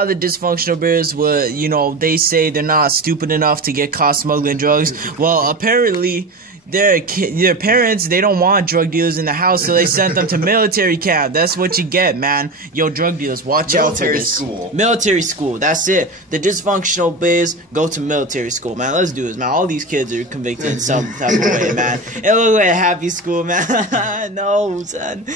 how the dysfunctional bears would, you know, they say they're not stupid enough to get caught smuggling drugs. Well, apparently their parents, they don't want drug dealers in the house, so they sent them to military camp. That's what you get, man. Yo, drug dealers, watch out for this. Military school, that's it. The dysfunctional bears go to military school, man. Let's do this, man. All these kids are convicted in some type of way, man. It looks like a happy school, man. No, son.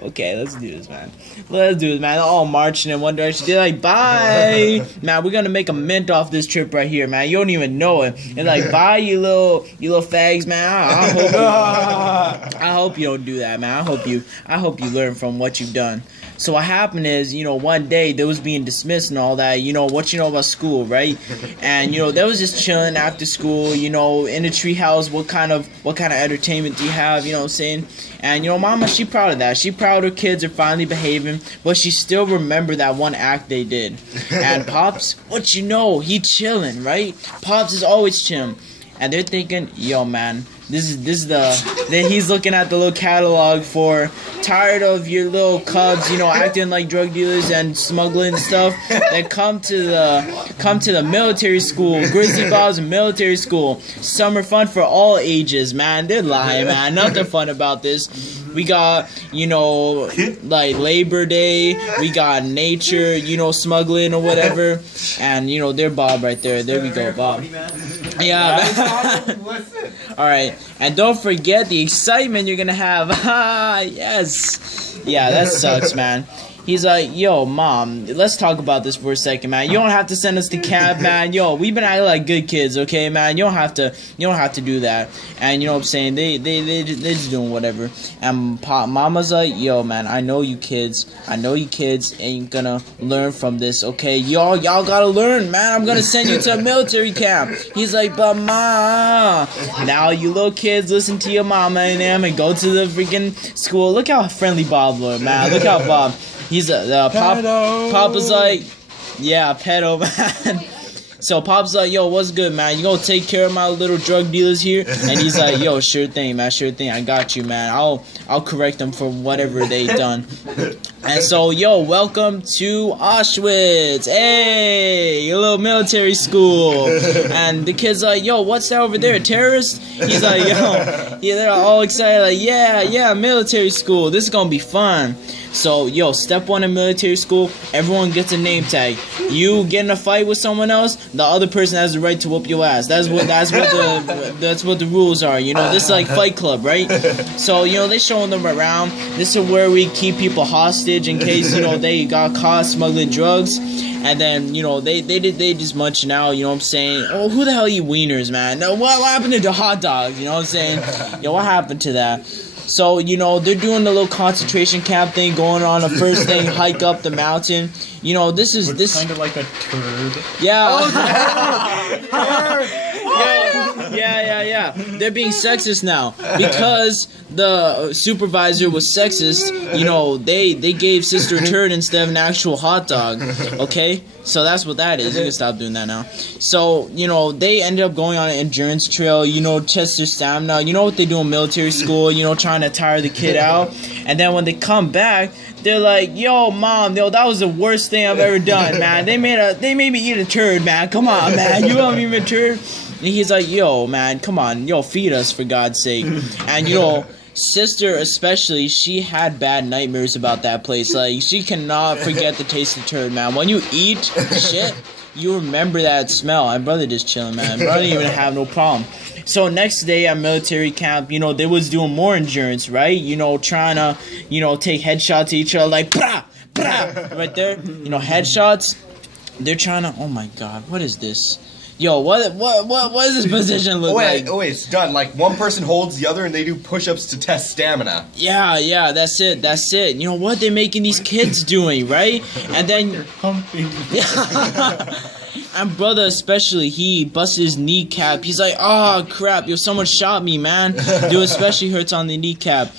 Okay, let's do this, man. Let's do this, man. They're all marching in one direction. They're like, bye. Man, we're gonna make a mint off this trip right here, man. You don't even know it. They're like, bye, you little fags, man. I hope you don't do that, man. I hope you learn from what you've done. So what happened is, you know, one day they was being dismissed and all that. You know what you know about school, right? And you know they was just chilling after school. You know, in the treehouse. What kind of entertainment do you have? You know what I'm saying? And you know, Mama, she proud of that. She proud her kids are finally behaving, but she still remember that one act they did. And Pops, what you know? He chilling, right? Pops is always chilling. And they're thinking, yo, man, he's looking at the little catalog for tired of your little cubs, you know, acting like drug dealers and smuggling stuff. Then come to the military school, Grizzly Bob's military school. Summer fun for all ages, man. They're lying, man. Nothing fun about this. We got, you know, like Labor Day. We got nature, you know, smuggling or whatever. And, you know, they're Bob right there. There we go, Bob. Yeah. Alright. And don't forget the excitement you're going to have. Yes. Yeah, that sucks, man. He's like, yo, Mom, let's talk about this for a second, man. You don't have to send us to camp, man. Yo, we've been acting like good kids, okay, man? You don't have to do that. And you know what I'm saying? They're just doing whatever. And Mama's like, yo, man, I know you kids ain't gonna learn from this, okay? Y'all gotta learn, man. I'm gonna send you to a military camp. He's like, but Ma, now you little kids listen to your mama and them and go to the freaking school. Look how friendly Bob looked, man. Look how Bob. He's Papa's like, yeah, pedo, man. So Pop's like, yo, what's good, man? You gonna take care of my little drug dealers here? And he's like, yo, sure thing, man, sure thing. I got you, man. I'll correct them for whatever they done. And so, yo, welcome to Auschwitz. Hey, a little military school. And the kid's like, yo, what's that over there, a terrorist? He's like, yo, yeah, they're all excited, like, yeah, military school. This is gonna be fun. So, yo, step one in military school, everyone gets a name tag. You get in a fight with someone else, the other person has the right to whoop your ass. That's what the rules are. You know, this is like Fight Club, right? So, you know, they showing them around. This is where we keep people hostage in case, you know, they got caught smuggling drugs. And then, you know, they just munching out, you know what I'm saying? Oh, who the hell eat wieners, man? No, what happened to the hot dogs, you know what I'm saying? Yo, what happened to that? So, you know, they're doing the little concentration camp thing going on. The first thing, hike up the mountain. You know, this kind of like a turd. Yeah. Yeah. They're being sexist now because the supervisor was sexist. You know, they gave Sister a turd instead of an actual hot dog. Okay, so that's what that is. You can stop doing that now. So, you know, they ended up going on an endurance trail. You know, test their stamina. You know what they do in military school? You know, trying to tire the kid out. And then when they come back, they're like, yo, Mom, yo, that was the worst thing I've ever done, man. They made me eat a turd, man. Come on, man. You want me to eat a turd? And he's like, yo, man, come on. Yo, feed us, for God's sake. And, you know, Sister especially, she had bad nightmares about that place. Like, she cannot forget the taste of turd, man. When you eat shit, you remember that smell. And brother just chilling, man. Brother didn't even have no problem. So next day at military camp, you know, they was doing more endurance, right? You know, trying to, you know, take headshots to each other, like, brah, brah, right there. You know, headshots. They're trying to, oh my God, what is this? Yo, what does this position look like? Oh wait, it's done. Like, one person holds the other and they do push-ups to test stamina. Yeah, that's it. You know what they're making these kids doing, right? And then and brother especially, he busted his kneecap. He's like, oh crap, yo, someone shot me, man. Dude, especially hurts on the kneecap.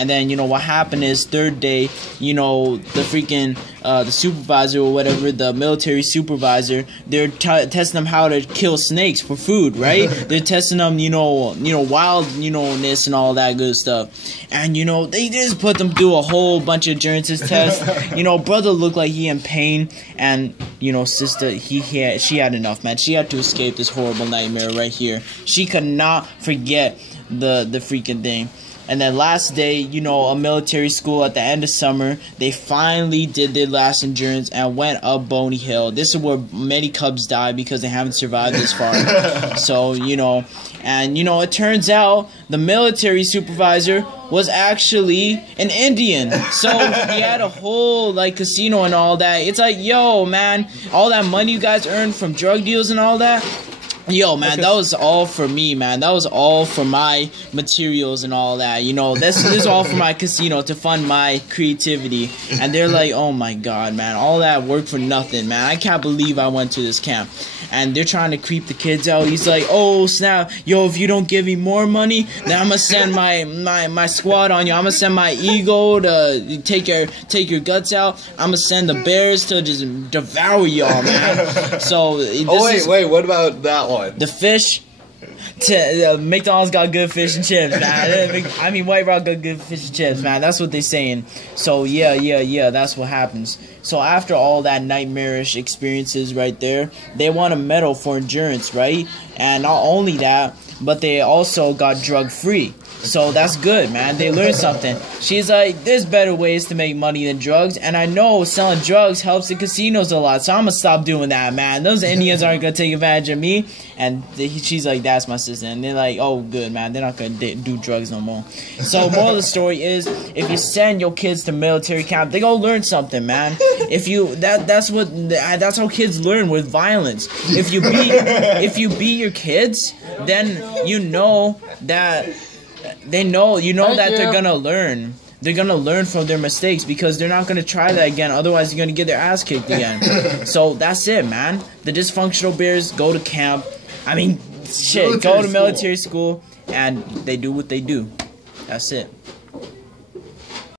And then, you know, what happened is third day, you know, the freaking the supervisor or whatever, the military supervisor, they're testing them how to kill snakes for food, right? They're testing them, you know, wild, you know-ness and all that good stuff. And, you know, they just put them through a whole bunch of endurance tests. You know, brother looked like he in pain, and, you know, sister, she had enough, man. She had to escape this horrible nightmare right here. She could not forget the freaking thing. And then last day, you know, a military school at the end of summer, they finally did their last endurance and went up Boney Hill. This is where many Cubs die because they haven't survived this far. So, you know, and, you know, it turns out the military supervisor was actually an Indian. So he had a whole, like, casino and all that. It's like, yo, man, all that money you guys earned from drug deals and all that, yo, man, that was all for me, man. That was all for my materials and all that. You know, this is all for my casino to fund my creativity. And they're like, oh my God, man, all that work for nothing, man. I can't believe I went to this camp. And they're trying to creep the kids out. He's like, oh snap, yo, if you don't give me more money, then I'm gonna send my squad on you. I'm gonna send my ego to take your guts out. I'm gonna send the bears to just devour y'all, man. So wait, what about that one? The fish. McDonald's got good fish and chips, man. I mean, White Rock got good fish and chips, man. That's what they're saying. So yeah, that's what happens. So after all that nightmarish experiences right there, they won a medal for endurance, right? And not only that, but they also got drug free. So that's good, man. They learned something. She's like, there's better ways to make money than drugs, and I know selling drugs helps the casinos a lot, so I'm gonna stop doing that, man. Those Indians aren't gonna take advantage of me. And she's like, that's my sister. And they're like, oh, good, man. They're not gonna do drugs no more. So moral of the story is, if you send your kids to military camp, they gonna learn something, man. If you that's how kids learn, with violence. If you beat your kids, then you know that. They're gonna learn. They're gonna learn from their mistakes, because they're not gonna try that again. Otherwise, you're gonna get their ass kicked again. So that's it, man. The dysfunctional bears go to camp. I mean, shit, go to military school, and they do what they do. That's it.